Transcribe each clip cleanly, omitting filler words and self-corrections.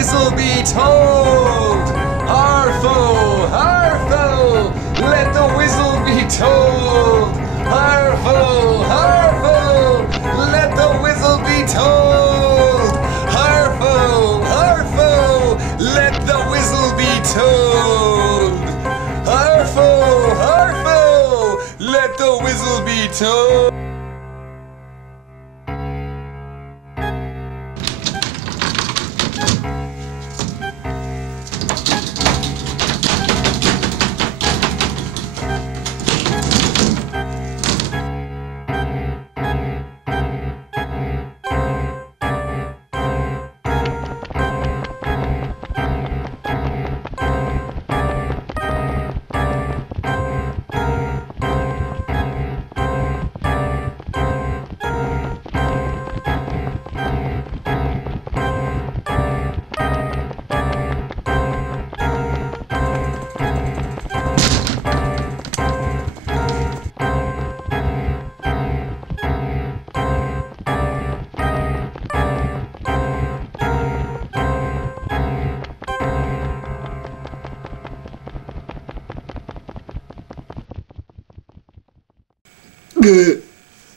Wizzlebee told! Harfo! Harfo! Let the whistle be told! Harfo! Harfo! Let the whistle be told! Harfo! Harfo! Let the whistle be told! Harfo! Harfo! Let the whistle be told!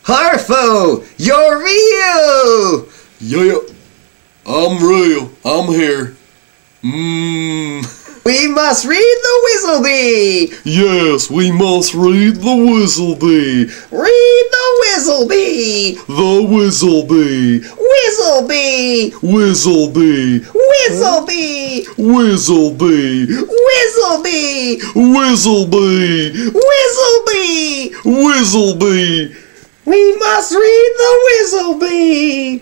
Harfo, you're real! Yeah, I'm real. I'm here. We must read the Wizzlebee! Yes, we must read the Wizzlebee. Read the Wizzlebee! The Wizzlebee. Wizzlebee! Wizzlebee. Wizzlebee! Wizzlebee. Wizzlebee! Wizzlebee. Wizzlebee! Wizzlebee. We must read the Wizzlebee!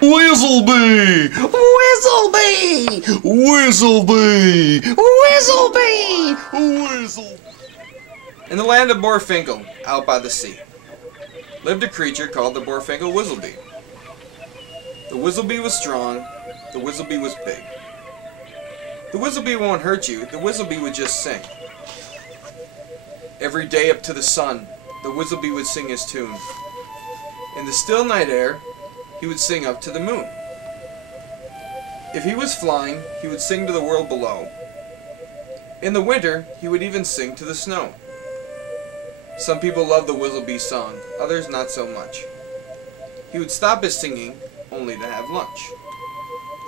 Wizzlebee. Wizzlebee! Wizzlebee. Wizzlebee! Wizzle. In the land of Borfinkel, out by the sea, lived a creature called the Borfinkel Wizzlebee. The Wizzlebee was strong, the Wizzlebee was big. The Wizzlebee won't hurt you, the Wizzlebee would just sing. Every day up to the sun, the Wizzlebee would sing his tune. In the still night air, he would sing up to the moon. If he was flying, he would sing to the world below. In the winter, he would even sing to the snow. Some people loved the Wizzlebee song, others not so much. He would stop his singing only to have lunch.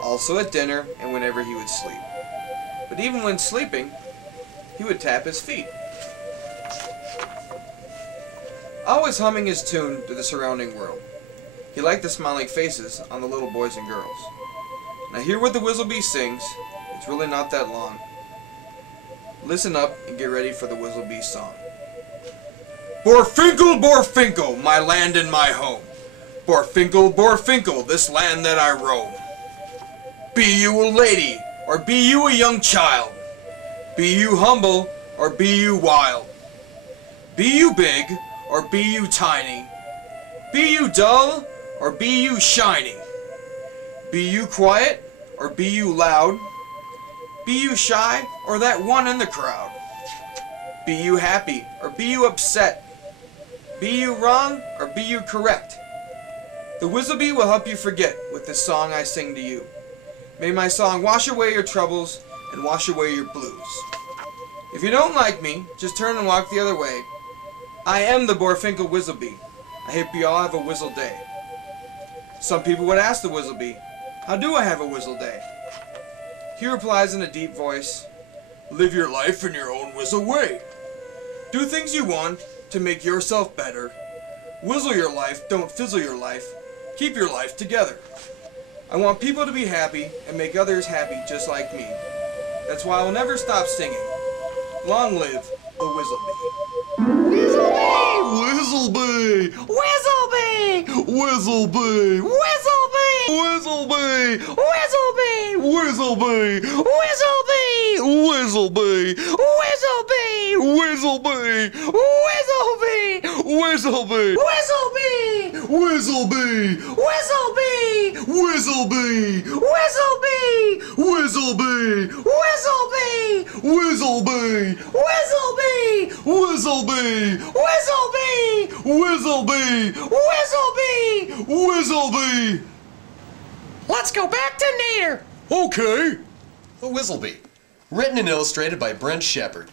Also at dinner and whenever he would sleep. But even when sleeping, he would tap his feet. Always humming his tune to the surrounding world. He liked the smiling faces on the little boys and girls. Now hear what the Wizzlebee sings. It's really not that long. Listen up and get ready for the Wizzlebee song. Borfinkel, Borfinkel, my land and my home. Borfinkel, Borfinkel, this land that I roam. Be you a lady, or be you a young child. Be you humble, or be you wild. Be you big, or be you tiny. Be you dull, or be you shiny. Be you quiet, or be you loud. Be you shy, or that one in the crowd. Be you happy, or be you upset. Be you wrong, or be you correct. The Wizzlebee will help you forget with this song I sing to you. May my song wash away your troubles and wash away your blues. If you don't like me, just turn and walk the other way. I am the Borfinkel Wizzlebee. I hope you all have a Wizzle day. Some people would ask the Wizzlebee, how do I have a Wizzle day? He replies in a deep voice, live your life in your own Wizzle way. Do things you want to make yourself better. Wizzle your life, don't fizzle your life. Keep your life together. I want people to be happy and make others happy just like me. That's why I will never stop singing. Long live the Wizzlebee. Wizzlebee. Wizzlebee! Wizzlebee. Wizzlebee! Wizzlebee. Wizzlebee! Wizzlebee. Wizzlebee! Wizzlebee. Wizzlebee! Wizzlebee. Wizzlebee! Wizzlebee. Wizzlebee! Wizzlebee. Wizzlebee! Wizzlebee. Wizzlebee! Wizzlebee. Wizzlebee! Wizzlebee. Wizzlebee! Wizzlebee. Wizzlebee! Wizzlebee. Wizzlebee! Wizzlebee. Let's go back to Nader! Okay. The Wizzlebee. Written and illustrated by Brent Shepard.